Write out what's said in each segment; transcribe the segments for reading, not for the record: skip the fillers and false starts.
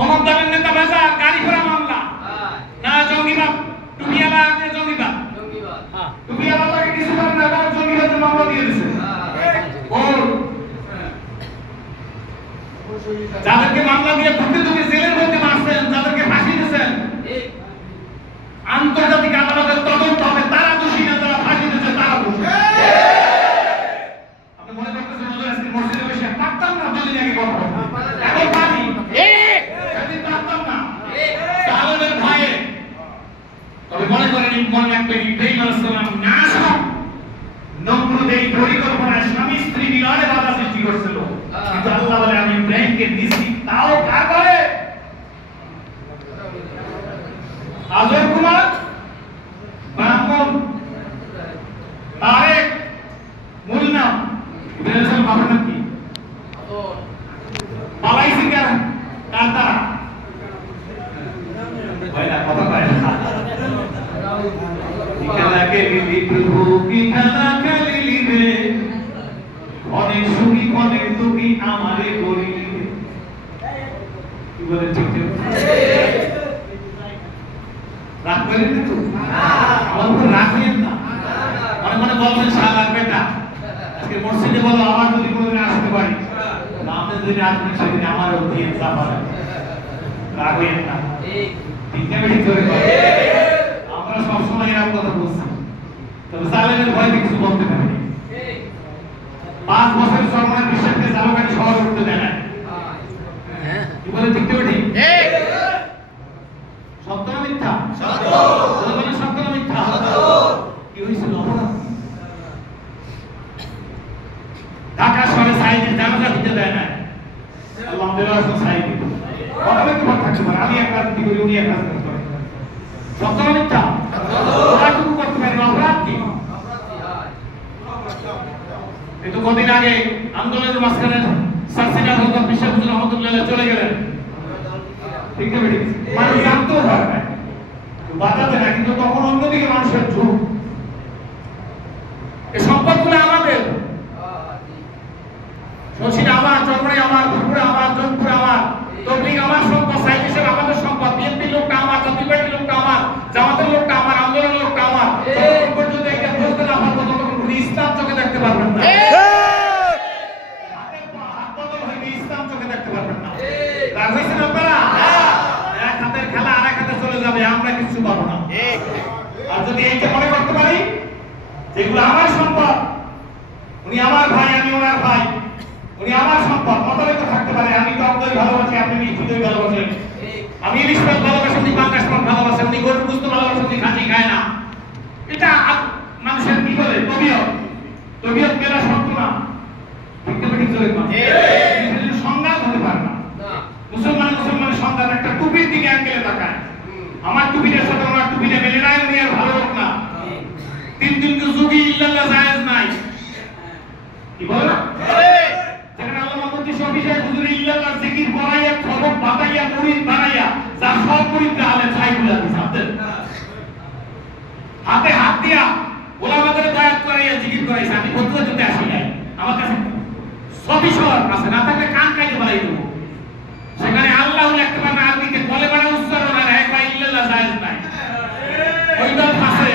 অমর দলের নেতা বাজার গাড়ি ঘোড়া মামলা না জঙ্গিবাদ টুপিয়ালা আপনি জঙ্গিবাদ টুপিয়ালাকে কিছু করে না তার জঙ্গিবাদের মামলা দিয়ে দিয়েছে যাদেরকে মামলা দিয়ে ঢুকে ঢুকে জেলের মধ্যে মারছেন যাদেরকে ফাঁসি দিয়েছেন আন্তর্জাতিক আদালতের তদন্ত হবে তারা দোষী না যারা ফাঁসি দিয়েছে তারা দোষী আপনি মনে করতেছেন আজকে মসজিদে বসে পারতাম না দুদিন আগে কথা এখন পারি সেদিন পারতাম না তাহলে ভয়ে তবে মনে করেন মনে রাখবেন ইব্রাহিম আলাইহিস সালাম নাশক নমরুদের পরিকল্পনায় স্বামী স্ত্রী মিলনে বাধা সৃষ্টি করেছিল কিন্তু আল্লাহ বলে আমি ইব্রাহিমকে দিছি তাও কার করে আজর কুমার ব্রাহ্মণ তারেক মূল নাম ইব্রাহিম বাবার নাম কি পালাইছি কার তারা ভাই না কথা কয় খেলা খেলিলি প্রভু কি খেলা খেলিলি রে অনেক সুখী অনেক দুঃখী আমারে করিলি কি বলে ঠিক ঠিক রাগ করেন না তো আমার উপর রাগ হইেন না মনে মনে বলছেন শালার বেটা আজকে মসজিদে বলো আমার যদি কোনোদিন আসতে পারি না আপনি যদি আসবেন সেদিন আমারও দিয়ে চাপাবেন রাগ হইেন না ঠিক না বেশি করে আমরা সবসময় এরকম কথা বলছি তবে জালেমের ভয় কিছু বলতে পারি 5 বছর সরকার বিশ্বাসকে জালকানি শহরে উঠতে দেয় না কি বলে ঠিক না ঠিক সত্য না মিথ্যা সত্য বলে সত্য না মিথ্যা সত্য কি হইছিল অপরাধ ঢাকা শহরে সাইদের জানাজা দিতে দেয় না আলহামদুলিল্লাহ সাইদ অনেক কথা থাকতে পারে আমি এক রাজনীতি করি উনি এক রাজনীতি করেন সত্য না মিথ্যা ওরাটুকু করতে পারে অপরাধ কি কিন্তু কদিন আগে আন্দোলনের মাঝখানে সার্সিনা হযরত বিশ্বহুজুর রহমাতুল্লাহ চলে গেলেন ঠিক আছে বেটি মানুষ জানতো পারে না বাতাতে না কিন্তু তখন অন্যদিকে মানুষের ঝুঁক এই সম্পদগুলো আমাদের শশীর আমার চরমড়ি আমার ফুলপুরে আমার জনপুরে আমার তবলিগ আমার সম্পদ সাইদ হিসেবে আমাদের সম্পদ বিএনপি লোকটা আমার জাতীয়বাদী লোকটা আমার জামাতের লোকটা আমার আন্দোলনের লোকটা আমার তখন পর্যন্ত একটা বুঝতে না পারবো ততক্ষণ ইসলাম চোখে দেখতে পারবেন না হাত বদল হইবে ইসলাম চোখে দেখতে পারবেন না রাগ হয়েছেন আপনারা এক হাতের খেলা আর এক হাতে চলে যাবে আমরা কিছু পাবো না আর যদি এইটা মনে করতে পারি যেগুলো আমার সম্পদ উনি আমার ভাই আমি ওনার ভাই উনি আমার সম্পদ মতভেদ থাকতে পারে আমি টক দই ভালোবাসি আপনি মিষ্টি দই ভালোবাসেন আমি ইলিশ মাছ ভালোবাসি উনি পাঙ্গাস মাছ ভালোবাসেন উনি গরুর গোশত ভালোবাসেন উনি খাসি খায় না এটা মানুষের কি বলে তবিয়ত মেলা শর্ত না ঠিক না ঠিক চলে সংঘাত হতে পারে না মুসলমানের সংঘাত একটা টুপির দিকে অ্যাঙ্গেলে তাকায় আমার টুপিটার সাথে আমার টুপিটা মেলে নাই উনি আর ভালো লোক না 3 দিনকে যুগী ইল্লাল্লাহ জায়েজ নাই কি বলে না যেখানে আল্লাহ মুফতি শফি সাহেব হুজুর ইল্লাল্লাহ জিকির করাইয়া খবর বাতাইয়া মুরিদ বানাইয়া যা সব মুরিদরা আলে ছাইগুলা দিছে হাতে হাত দিয়া ওলামাদের বায়াত করাইয়া জিকির করাইছে আমি ফতোয়া দিতে আসি নাই আমার কাছে সবই সর আছে না থাকলে কান কাইতে বাড়াই দেব সেখানে আল্লাহ একটা না আরবিতে বলে বাড়া উচ্চারণ আর একবার ইল্লাল্লাহ জায়েজ নাই ওইটা ফাসে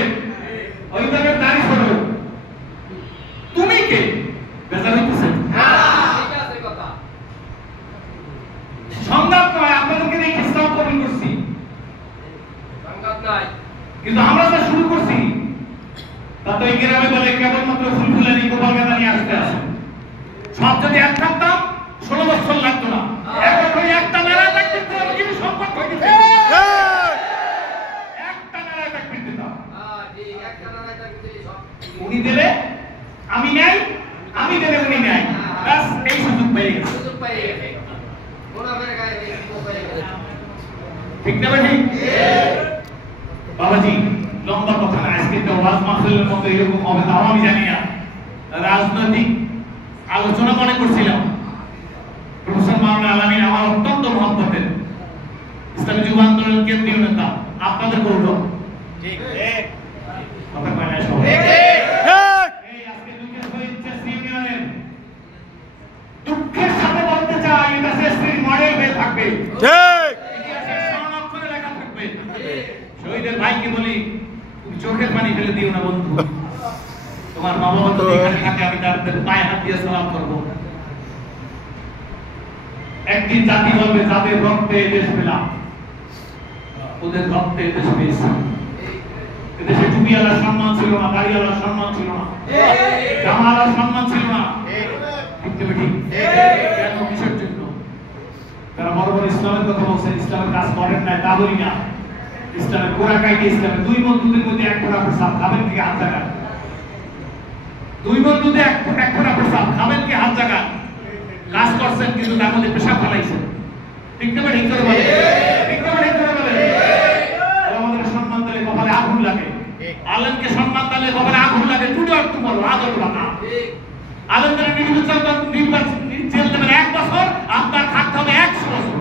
ওইটার দাড়ি ছোট তুমি কে বেজার হইতেছে ঠিক আছে কথা সংঘাত নয় আপনাদেরকে এই ইসলাম কবুল করছি সংঘাত নাই কিন্তু আমরা যা শুরু করছি তা তো এই গ্রামে বলে কেবলমাত্র ফুলফুলানি গোপাল গাদা নিয়ে আসতে আসে সব যদি এক থাকতাম 16 বছর লাগতো না এখন ওই একটা মেলা থাকতে কিন্তু সম্পদ হইতেছে একটা মেলা থাকতে দিতাম ঠিক একটা মেলা থাকতে সব উনি দিলে আমি নাই আমি দিলে উনি নাই বাস এই সুযোগ পেয়ে গেছে ওরা মেরে গায়ে পেয়ে গেছে ঠিক না ভাই বাবাজি লম্বা কথা না আজকে তো ওয়াজ মাহফিলের মতো এরকম হবে তাও আমি জানি না রাজনৈতিক আলোচনা মনে করছিলাম প্রফেসর মাওলানা আলামিন আমার অত্যন্ত মহব্বতের ইসলামী যুব আন্দোলনের কেন্দ্রীয় নেতা আপনাদের গৌরব ঠিক ঠিক কথা কয় না সবাই ঠিক এই আজকে দুইটা হয়েছে ইউনিয়নের দুঃখের সাথে বলতে চাই এটা শেষ মডেল হয়ে থাকে থাকবে, ঠিক ইতিহাসের স্বর্ণাক্ষরে লেখা থাকবে। শহীদের ভাইকে বলি, তুমি চোখের পানি ফেলে দিও না বন্ধু। তোমার বাবা তো এখানে থাকে, আমি তাদের পায়ে হাত দিয়ে সালাম করবো। একদিন জাতি বলবে, যাদের রক্তে দেশ পেলাম, ওদের রক্তে দেশ পেয়েছি। এদেশে টুপিওয়ালার সম্মান ছিল না, দাড়িওয়ালার সম্মান ছিল না, জামালার সম্মান ছিল না। ঠিক তবে ঠিক কেন, কিসের জন্য? তারা বড় বড় ইসলামের কথা বলছেন, ইসলামের কাজ করেন নাই, তা বলি না। ইসলামের গোড়া কাইটে ইসলামের দুই বন্ধুদের মধ্যে এক ফোঁটা প্রসাব খাবেন কি হাত জাগান? দুই বন্ধুতে এক ফোঁটা প্রসাব খাবেন কি হাত জাগান? কাজ করছেন কিন্তু তার মধ্যে পেশাব ফেলাইছেন। ঠিক তবে ঠিক করে বলেন, ঠিক তবে ঠিক করে বলেন। আমাদের সম্মান দিলে কপালে আগুন লাগে, আলেমকে সম্মান দিলে কপালে আগুন লাগে। টুডো একটু বলো আদর বানা আলেমদের নির্বাচন জেল দেবেন 1 বছর, আপনার থাকতে হবে 100 বছর।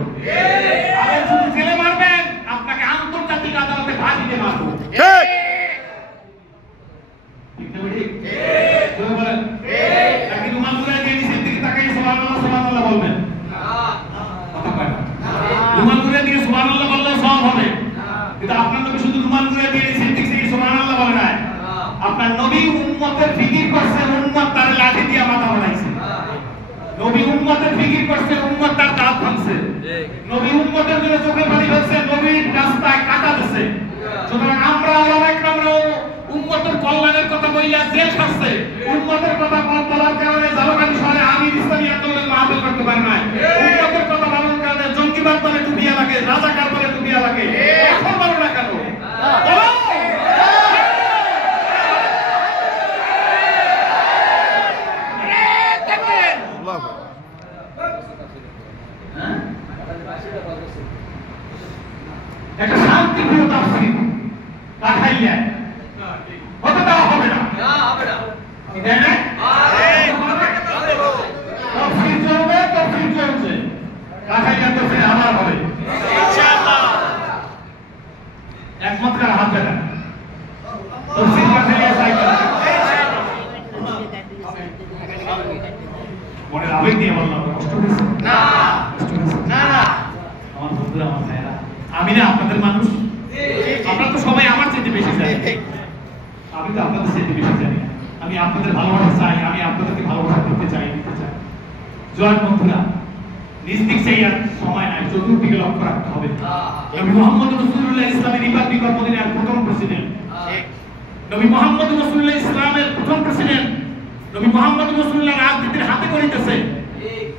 আলেম শুধু জেলে মারবেন, আপনাকে আন্তর্জাতিক আদালতে ফাঁসি দিয়ে মারবো। ঠিক ঠিক তবে ঠিক জোরে বলেন। নাকি রুমাল ঘুরাই দিয়ে নিচের দিকে তাকাই সুবহানাল্লাহ সুবহানাল্লাহ বলবেন? কথা কয় না। রুমাল ঘুরাই দিয়ে সুবহানাল্লাহ বললে সব হবে, কিন্তু আপনার নবী শুধু রুমাল ঘুরাই দিয়ে নিচের দিকে সুবহানাল্লাহ বলে নাই। আপনার নবী উম্মতের ফিকির করছে, উম্মত তার লাঠি দিয়ে মাথা বানাইছে। নবী উম্মতের ফিকির করছে, উম্মত তার দাঁত ভাঙছে। নবী উম্মতের জন্য চোখের পানি ফেলছে, নবীর রাস্তায় কাটা দিছে। সুতরাং আমরা ওলামায়ে উম্মতের কল্যাণের কথা বইলা জেল খাটছে, উম্মতের কথা বলার কারণে জালকানি শহরে আমির ইসলামী আন্দোলন মাহফিল করতে পারে নাই। উম্মতের কথা বলার কারণে জঙ্গিবাদ বলে টুপিয়া লাগে, রাজাকার বলে টুপিয়া লাগে। এখন বলো না কেন? একটা শান্তিপ্রিয় তাফসীর দেখাইলেন, হতে দেওয়া হবে না। তাই না? তাফসীর চলবে, তাফসীর চলছে, দেখাইলেন তো ফিরে আমার হবে ইনশাআল্লাহ। একমত কার হাত দেন, তাফসীর দেখাইলে সাইকেল মনে আবেগ নিয়ে বললাম, কষ্ট হয়েছে না? না না আমার বন্ধুরা, আমার ভাইয়েরা, আমি না আপনাদের মানুষ, আপনারা তো সবাই আমার চেয়ে বেশি জানেন, আমি তো আপনাদের চেয়ে বেশি জানি। আমি আপনাদের ভালোবাসা চাই, আমি আপনাদেরকে ভালোবাসা দিতে চাই, দিতে চাই। জয় বন্ধুরা, নিজ দিক চাই আর সময় নাই, চতুর্দিকে লক্ষ্য রাখতে হবে। নবী মুহাম্মদ রাসূলুল্লাহ ইসলামের রিপাবলিক অফ মদিনার প্রথম প্রেসিডেন্ট, নবী মুহাম্মদ রাসূলুল্লাহ ইসলামের প্রথম প্রেসিডেন্ট, নবী মুহাম্মদ রাসূলুল্লাহ রাজনীতির হাতে করিতেছে।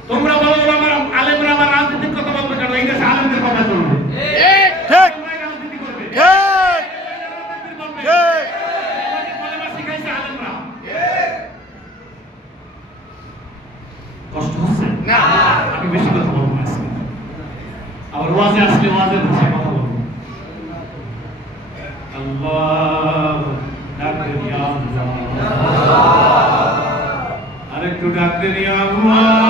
তোমরা বলো আমার আলেমরা আমার রাজনীতির কথা বলবে কেন? এই দেশে আলেমদের কথা চলবে। ঠিক রাজনীতি করবে, ঠিক ঠিক কলেমা শিখাইছে আলেমরা। কষ্ট হচ্ছে না? আমি বেশি কথা বলবো না, আবার ওয়াজে আসলে ওয়াজের ভাষায় কথা বলবো। আল্লাহ ডাকতে ইয়া আল্লাহ, আরেকটু ডাকতে ইয়া আল্লাহ,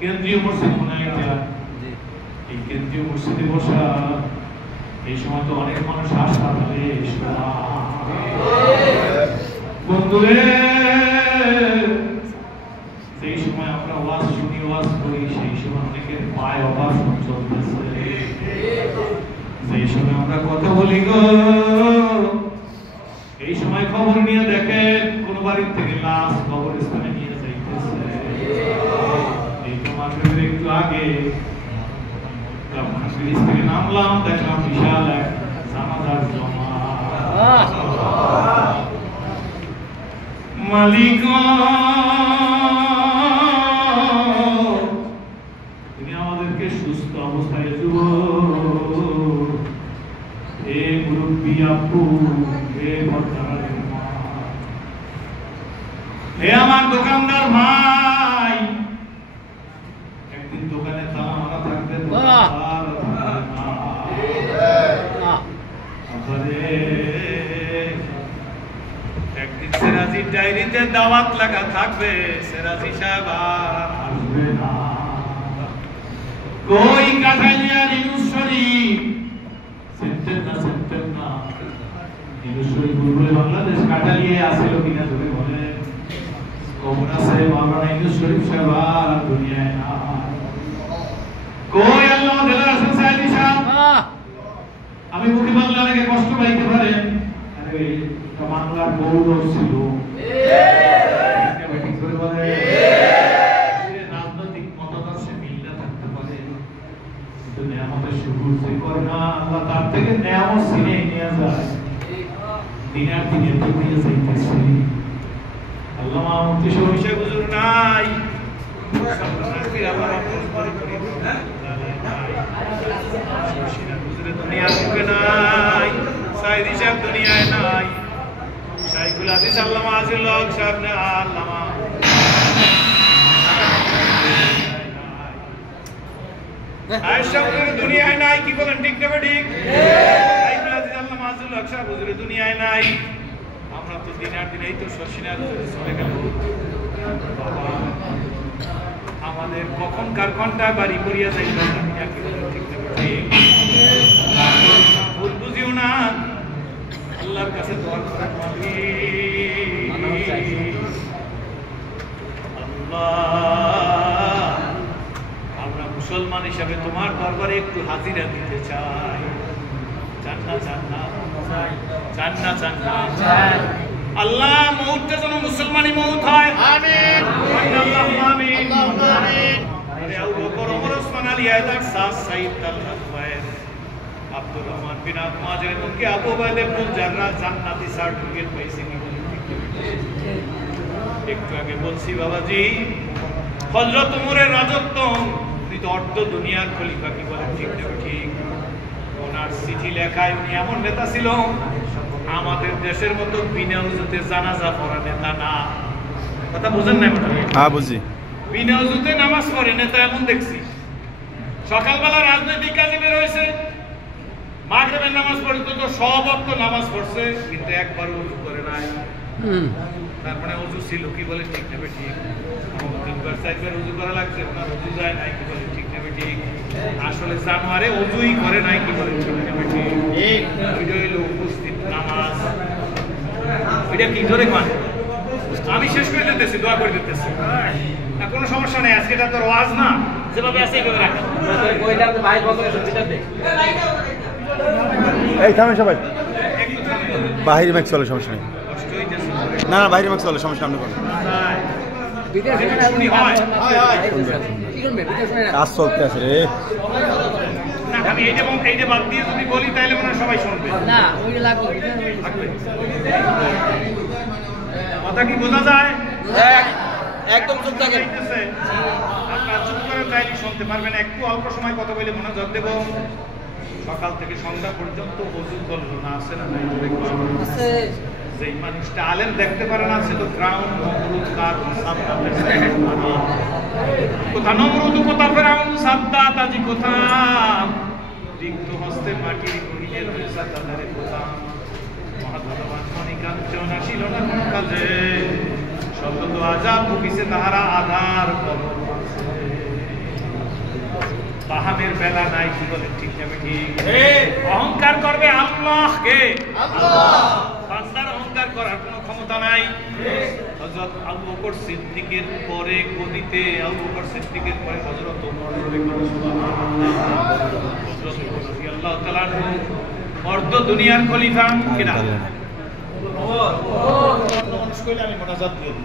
কেন্দ্রীয় মসজিদ মনে হয় এই কেন্দ্রীয় মসজিদে বসা, এই সময় তো অনেক মানুষ হাসপাতালে বন্ধুরে, সেই সময় আমরা ওয়াজ শুনি, ওয়াজ করি, সেই সময় অনেকের পায়ে অপারেশন চলতেছে, সেই সময় আমরা কথা বলি গো, এই সময় খবর নিয়ে দেখেন কোন বাড়ির থেকে লাশ কবরস্থানে নিয়ে যাইতেছে। এই তো মাগরিবের একটু আগে ব্রিজ থেকে নামলাম, দেখলাম বিশাল এক জানাজার জমা। মালিক তুমি আমাদেরকে সুস্থ অবস্থায় হে মুরব্বী আপু, হে ভদ্রালের মা, হে আমার দোকানদার ভাই, একদিন দোকানে তালা মারা থাকবে, একদিন সেরাজির ডায়েরিতে দাওয়াত লাগা থাকবে, সেরাজি সাহেব আর আসবে না। কই কাঠালিয়া ইউনুস শরীফ সেন্টেন না ইউনুস শরীফ বলে বাংলাদেশ কাঠালিয়া আছে কিনা জোরে বলে কবর আছে মাওলানা ইউনুস শরীফ সাহেব আর দুনিয়ায় না কই আল্লাহ দেলার হাসান সাহেব সাহেব আমি মুখে বাংলা অনেকে কষ্ট পাইতে পারেন আরে বাংলার গৌরব ছিল ঠিক করে বলে রাজনৈতিক মতাদর্শে মিলনা থাকতে পারে কিন্তু নিয়ামতের শুকর যে করে না আল্লাহ তার থেকে নিয়ামত ছিনে নিয়ে যায় দিনের দিনে দুনিয়া যাইতেছে আল্লাহ মুফতি শরীফ হুজুর নাই আল্লাহ দুনিয়ার মুখে নাই সাইদি সাহেব দুনিয়ায় নাই শাইখুল হাদিস আল্লামা আজিল হক সাহেব না আল্লামা আয়েশা হুজুর দুনিয়ায় নাই কি বলেন ঠিক না ঠিক শাইখুল হাদিস আল্লামা আজিল হক সাহেব হুজুর দুনিয়ায় নাই আমরা তো দিনের দিনেই তো শশিনার চলে গেল আমাদের কখনকার ঘন্টায় বাড়ি করিয়া যাই ঠিক না ঠিক ভুল বুঝিও না আল্লাহর কাছে দোয়া করেন আল্লাহ আমরা মুসলমান হিসাবে তোমার দরবারে একটু হাজিরা দিতে চাই আল্লাহ মউতটা যেন মুসলমানি মউত হয় আমিন আল্লাহুম্মা আমিন আল্লাহুম্মা আমিন আরে আবু বকর ওমর ওসমান আলী আয়দার সাস সাইদ আল্লাহ খায়ের আব্দুর রহমান বিন মাজার এবং কি আবু বাইদে ইবনে জাররাহ জান্নাতি সার্টিফিকেট পাইছে কি একটু আগে বলছি বাবাজি হযরত ওমরের রাজত্ব উনি তো অর্ধ দুনিয়ার খলিফা কি বলেন ঠিক না ঠিক ওনার চিঠি লেখায় উনি এমন নেতা ছিল আমাদের দেশের মতো বিনা উজুতে জানাজা পড়া নেতা না কথা বুঝেন না হ্যাঁ বুঝি বিনা উজুতে নামাজ পড়ে নেতা এমন দেখছি সকালবেলা রাজনৈতিক কাজে বের হয়েছে মাগরিবের নামাজ পড়তে তো সব ওয়াক্ত নামাজ পড়ছে কিন্তু একবার উজু করে নাই তারপরে উজু ছিল কি বলে ঠিক না ঠিক তিনবার চারবার উজু করা লাগছে ওনার উজু যায় নাই কি বলে ঠিক না ঠিক আসলে জানুয়ারে উজুই করে নাই কি বলে ঠিক না ঠিক ওইটা হইলো উপস্থিত নামাজ ওইটা কি ধরে মানে আমি শেষ করে দিতেছি দোয়া করে দিতেছি না কোনো সমস্যা নেই আজকে এটা তো ওয়াজ না যেভাবে আছে এইভাবে রাখেন ভাই কত এই থামেন সবাই বাহির ম্যাক্স চলে সমস্যা নেই না না বাইরে ম্যাক্স চলে সমস্যা আপনি করেন কাজ চলতে আছে রে না আমি এইটা বাদ দিয়ে যদি বলি তাহলে মনে হয় সবাই শুনবে না ওইটা লাগবে কথা কি বোঝা যায় একদম চুপ থাকেন আপনারা চুপ করে তাইলে শুনতে পারবেন একটু অল্প সময় কথা বলে মনোযোগ দেব সকাল থেকে সন্ধ্যা পর্যন্ত ওযু করলো না আছে না নাই আছে যেই মানুষটা আলেম দেখতে পারে না সে তো গ্রাউন্ড নমরুদ কারুন সাদ্দাত কোথা নমরুদ কোথা ফেরাউন সাদ্দাত আজি কোথা রিক্ত হস্তে মাটি গড়িয়ে রয়েছে তাদের কোথা মহাধনবান মণিকাঞ্চন আসিল না কোন কাজে শত আজাব ভুগিছে তাহারা আধার কবর বাহামের বেলা নাই কি বলে ঠিক না ঠিক অহংকার করবে আল্লাহকে আল্লাহ বান্দার অহংকার করার কোনো ক্ষমতা নাই হযরত আবু বকর সিদ্দিকের পরে গদিতে আবু বকর সিদ্দিকের পরে হযরত ওমর সুবহানাল্লাহ হযরত ওমর রাদিয়াল্লাহু তাআলা অর্ধ দুনিয়ার খলিফা কিনা ওমর মানুষ কইলে আমি মোনাজাত দিই